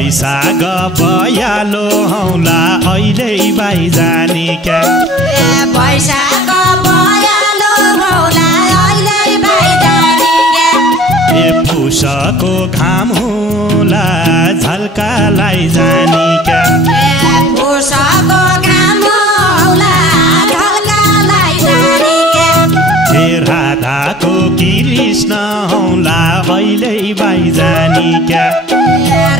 बैशाख भयालो हौला अहिले बाई जानी क्या बैशाख भयालो हौला अहिले बाई जानी क्या पुषको घाम होला झल्कालाई जानी क्या पुषको घाम होला झल्कालाई जानी क्या राधाको कृष्ण हौला अहिले बाई जानी क्या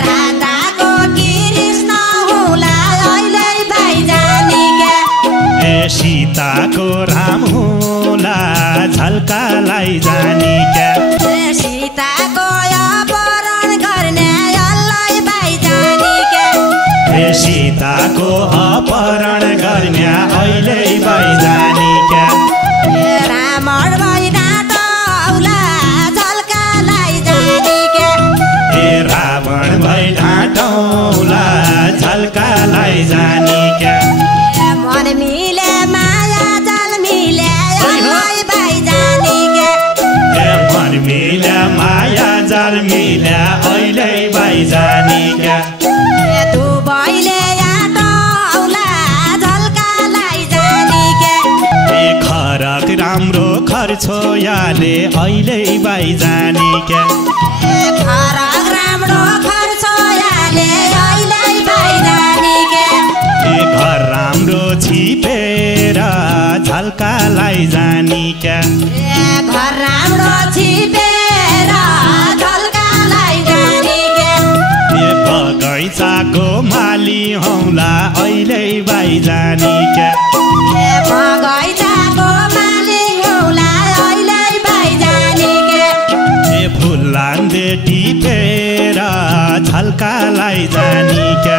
राधाको कृष्ण होला अहिले बाई जानी क्या सीताको राम होला झल्कालाई जानी क्या सीताको अपहरण गर्ने अल्लाह बाई जानी क्या सीताको अपहरण गर्ने अहिले बाई जानी क्या रावण भई ढाँटौला झल्कालाई जानी क्या रावण भई ढाँटौला झल्कालाई जानी क्या मन मिले माया जल मिले अल्लाह बाई जानी क्या मन मिले माया जल मिले अहिले बाई जानी क्या तू भइले आटौला झल्कालाई जानी क्या खरक राम्रो खर्छोयाले अहिले बाई जानी क्या खरक राम्रो खर्छोयाले अहिले बाई जानी क्या घर राम्रो छिपेर झल्कालाई जानी क्या घर राम्रो छिपेर झल्कालाई जानी क्या बगैँचाको माली हौला अहिले बाई जानी क्या बगैँचाको मालिक हौला अहिले बाई जानी क्या फुलान्दे टिपेर झल्कालाई जानी क्या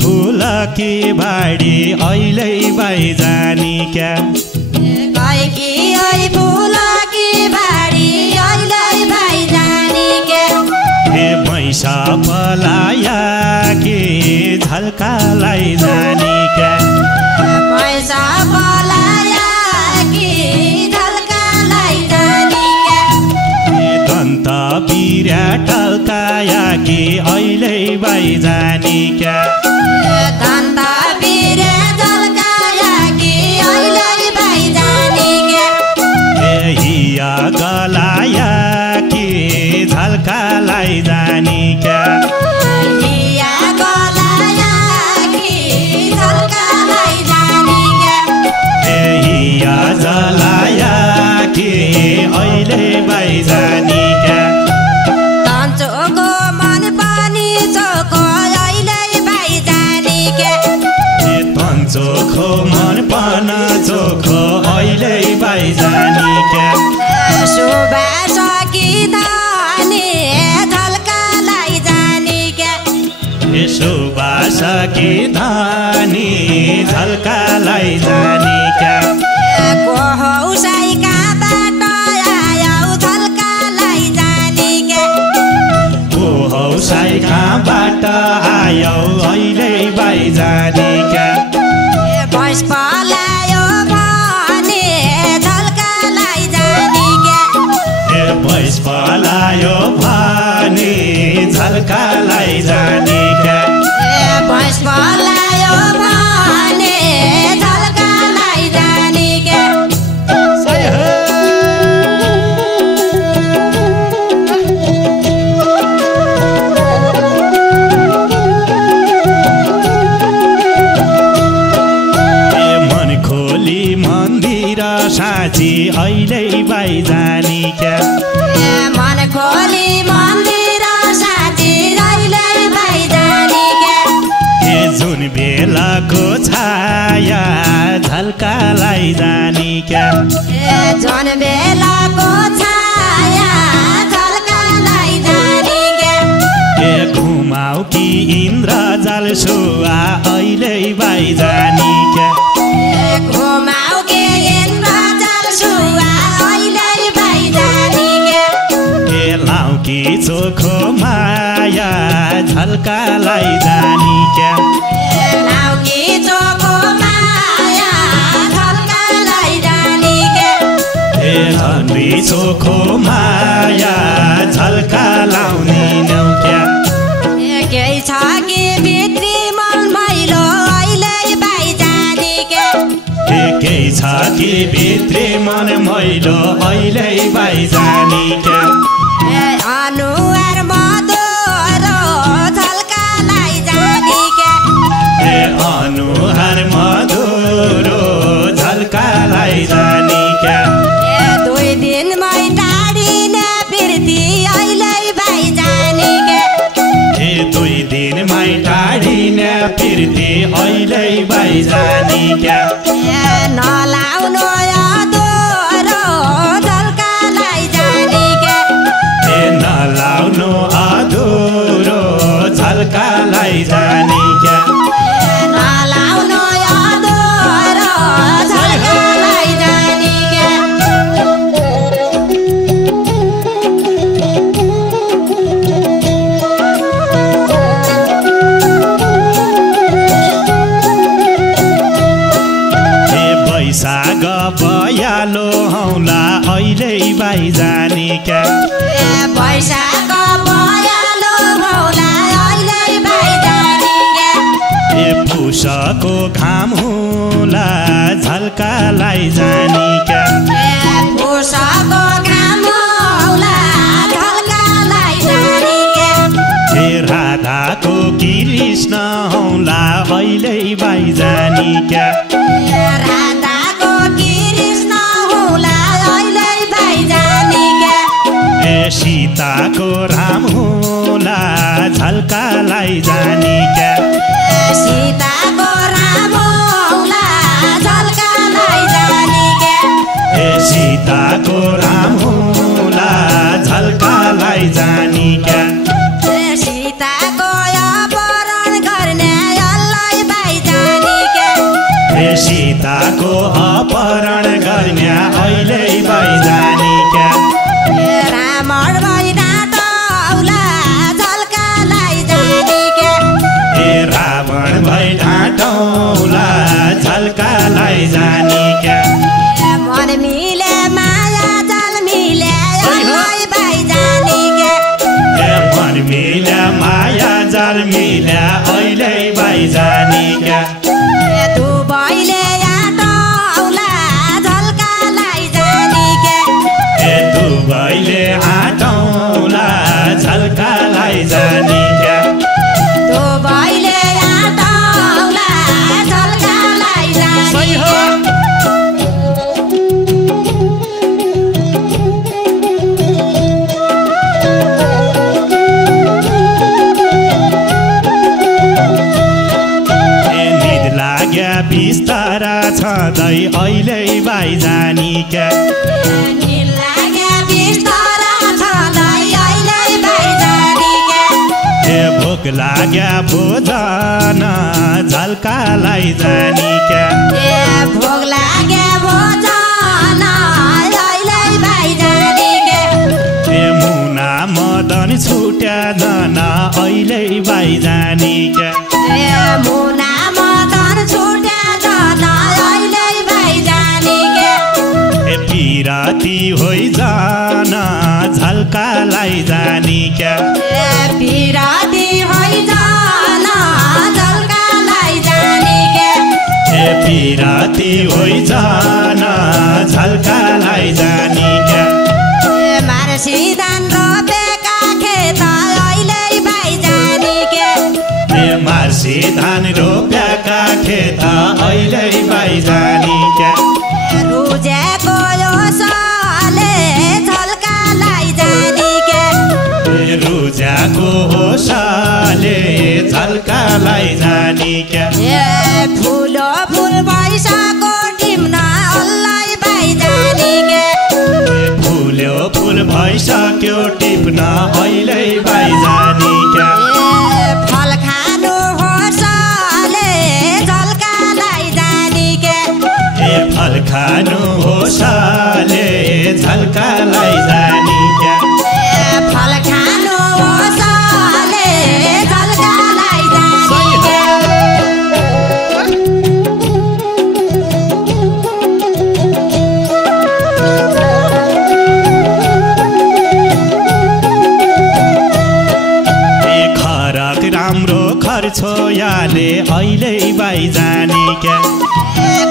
फुलकी बाडी अहिले बाई जानी क्या कैकी ओइ फुलकी बाडी अहिले बाई जानी क्या मैसा पलाया कि झल्कालाई जानी क्या पैसा पलाया कि झल्कालाई जानी क्या दन्त बिर्या टल्काया कि अहिले बाई जानी क्या दन्त बिर्या झल्काया कि अहिले बाई जानी क्या हिया गलाया कि झल्कालाई जानी क्या हिया गलाया कि झल्कालाई जानी क्या हिया जलाया कि अहिले बाई जानी क्या तन्चोको मन पनि चोको अहिले बाई जानी क्या तन्चोको मन पन चोखो अहिले बाई जानी क्या सुबास कि धानी झल्कालाई जानी क्या सुबास कि धानी झल्कालाई जानी क्या को हौसाइका बाटो आयौ झल्कालाई जानी क्या को हौसाइकाबाट आयौ अहिले बाई जानी क्या भैँस पलायो भने झल्कालाई जानी क्या भैँस पलायो भने झल्कालाई जानी क्या भैँस पलायो भने झल्कालाई जानी क्या मन खोली मन्दिर साँची अहिले बाई जानी क्या मन खोली मन्दिर साँची अहिले बाई जानी क्या जुन बेलाको छाया झल्कालाई जानी क्या जुन बेलाको छाया झल्कालाई जानी कि इन्द्र जाल सुवा अहिले बाई जानी क्या घुमाऊ के इन्द्र जाल सुवा अहिले बाई जानी क्या लाउ कि चोखो माया झल्कालाई जानी क्या लाउ कि चोखो माया झल्कालाई जानी क्या झन्डी चोखो माया झल्का लाउने नौ क्या केही छ कि भित्री मन मैलो अहिले बाई जानी क्या केही छ कि भित्री मन मैलो अहिले बाई जानी क्या अनुहार मधुरो झल्कालाई जानी क्या अनुहार मधुरो झल्कालाई जानी क्या 2 दिनमै टाढिने फिर्ती अहिले बाई जानी क्या 2 दिनमै टाढिने फिर्ती अहिले बाई जानी क्या नलाउनु अधुरो झल्कालाई जानी क्या नलाउनु अधुरो झल्कालाई जानी क्या नलाउनु अधुरो झल्कालाई जानी क्या बैशाख बयालो हौला अहिले बाई जानी क्या बैशाख बयालो हौला अहिले बाई जानी क्या पुषको घाम होला झल्कालाई जानी क्या पुषको घाम होला झल्कालाई जानी क्या राधाको कृष्ण हौला अहिले बाई जानी क्या राधाको कृष्ण होला अहिले बाई जानी क्या सीताको राम होला झल्कालाई जानी क्या सीताको राम होला झल्कालाई जानी क्या सीताको राम होला झल्कालाई जानी क्या सीताको अपहरण गर्ने अल्लाई बाई जानी क्या सीताको अपहरण गर्ने अहिले बाई जानी क्या रावण भई ढाँटौला झल्कालाई जानी क्या रावण भई ढाँटौला झल्कालाई जानी क्या मन मिले माया जाल मिले अल्लाई बाई जानी क्या मन मिल्या माया जाल मिल्या अहिले बाई जानी क्या तू बहिले आटौला झल्कालाई जानी क्या दुबईले आटौला झल्कालाई जानी क्या तू बहिले आटौला झल्कालाई जानी क्या बिस्तारा छँदै अहिले बाई जानी क्या भोक लाग्या भोजन झल्कालाई जानी क्या भोग लाग्या भोजन अहिले बाई जानी क्या मुना मदन छुट्या जन अहिले बाई जानी क्या मुना मदन छुट्या जन अहिले बाई जानी क्या पिराती होइ जान झल्कालाई जानी क्या पिराती होइ जान झल्कालाई जानी क्या पिराती होइ जान झल्कालाई जानी क्या मार्सी धान रोपेका खेत अहिले बाई जानी क्या मार्सी धान रोप्याका खेत अहिले बाई जानी क्या रुजेको यो साले झल्कालाई जानी क्या रुजाको होसाले झल्कालाई जानी क्या फुलो फुल भइसको टिम्न अल्लाई बाई जानी क्या फुल्यो फुल भइसक्यो टिप्न अहिले बाई जानी क्या छोयाले अहिले बाई जानी क्या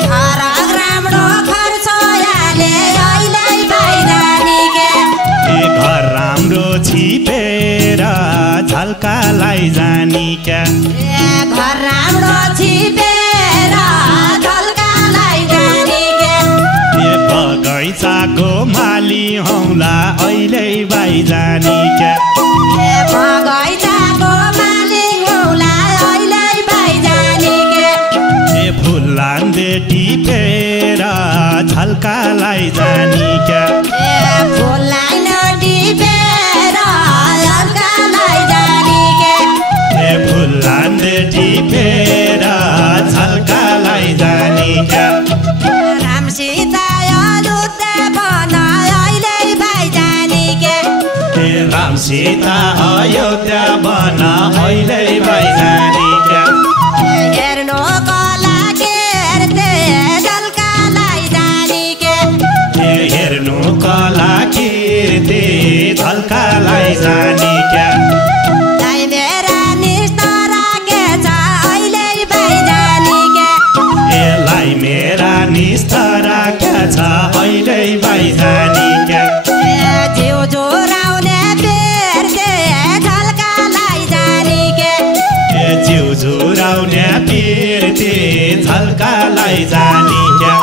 फरक राम्रो घर छोयाले अहिले बाई जानी क्या घर राम्रो छिपेर झल्कालाई जानी क्या घर राम्रो छिपेर झल्कालाई जानी क्या बगैँचाको माली हौला अहिले बाई जानी क्या बगैँचाको मालिक हौला अहिले बाई जानी क्या फुलान्दे टिपेर झल्कालाई जानी क्या फुललाई नटिपेर झल्कालाई जानी क्या फुलान्दे टिपेर झल्कालाई जानी क्या रामसित युद्ध बन अहिले बाई जानी क्या रामसित अयोध्या बन अहिले बाई जानी क्या हेर्नुको लागि हेर्थे झल्कालाई जानी क्या हेर्नुको लागि झल्कालाई जानी क्या दाइ मेरा निस्ता राखेछ अहिले बाई जानी क्या यसलाई मेरा निस्ता राखेछ अहिले बाई जानी क्या जिउ जोराउने फेर्थे झल्कालाई जानी क्या जिउ जुराउने पिर्ते झल्कालाई जानी क्या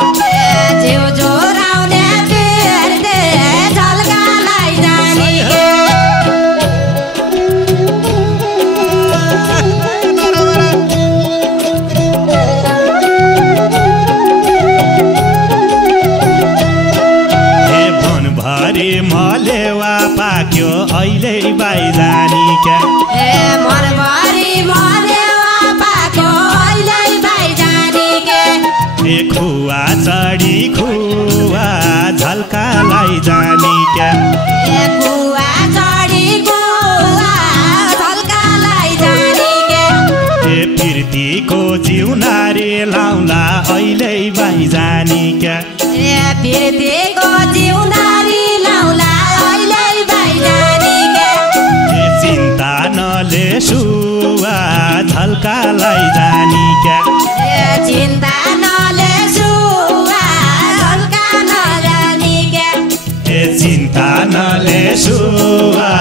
जिउ जोराउने फेर्थे झल्कालाई जानी क्या भरे मलेवा पाक्यो अहिले बाई जानी क्या मनभरि मलेवा पाको अहिले बाई जानी क्या खुवा चढी खुवा झल्कालाई जानी क्या कुवा चढी कुवा झल्कालाई जानी क्या पिर्तीको जिउनारे लाउला अहिले बाई जानी क्या पिर्तीको जिउनारी लाउला अहिले बाई जानी क्या चिन्ता नले सुवा झल्कालाई जानी क्या चिन्ता नले सुवा झल्का नजानी क्या चिन्ता नले सुवा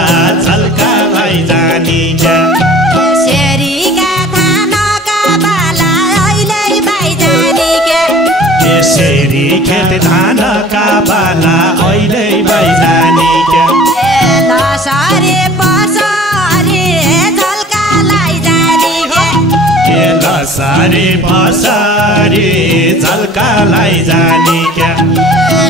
झल्कालाई जानी क्या शेरीका थानाका बाला अहिले बाई जानी क्या यसरी खेत धानका बाला अहिले बाई जानी क्या दसरे पसरे झल्कालाई जानी क्या लसरे पसरे झल्कालाई जानी क्या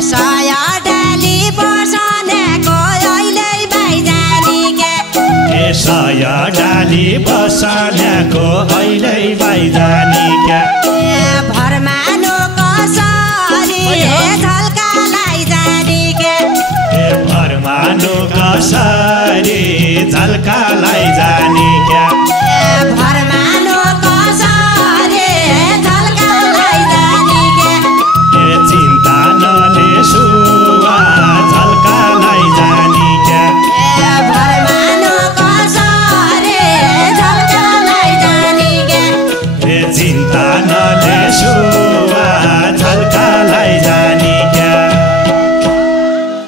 सय डाली बसनेको अहिले बाई जानी क्या सय डाली बसनेको अहिले बाई जानी क्या भरमानु कसरी झल्कालाई जानी क्या भरमानु कसरी झल्कालाई जानी